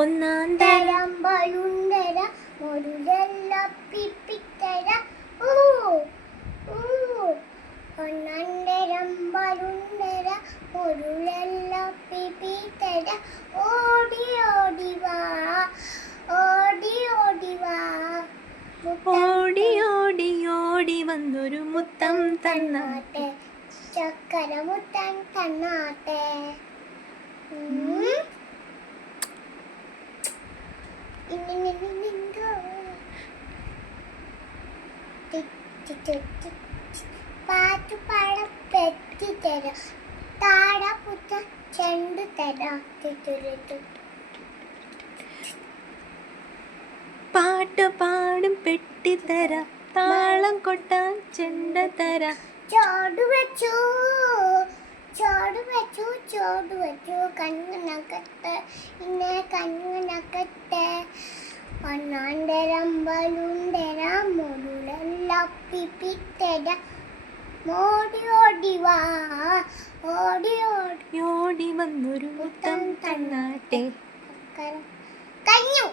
ഒന്നാം തരം ബലുണ്ടര മുരുളല്ല പിപ്പിത്തര ഒന്നാം തരം ബലുണ്ടര മുരുളല്ല പിപ്പിത്തര ഓടി ഓടി വാ ഓടി ഓടി വാ ഓടി ഓടി ഓടി വന്നൊരു മുത്തം തന്നാട്ടെ ചക്കര മുത്തൻ തന്നാട്ടെ. പാട്ടുപാടം പെറ്റി തരാം താട പുത്ത ചെണ്ടു തരാം. പാട്ട് പാടും പെട്ടിത്തരാം താളം കൊട്ടാൻ ചെണ്ട തരാം. ചോട് വെച്ചു ചോട് വെച്ചു ചോട് വെച്ചു കണ്ണനകത്തെ ഇന്നെ കണ്ണനകത്തെ ഒന്നാന്തരം ബലുണ്ടര മുരുളല്ല പിപ്പിത്തര ഓടി ഓടി വാ ഓടി ഓടി ഓടി വന്നൊരു മുത്തം തന്നാട്ടെ. കഴിഞ്ഞു.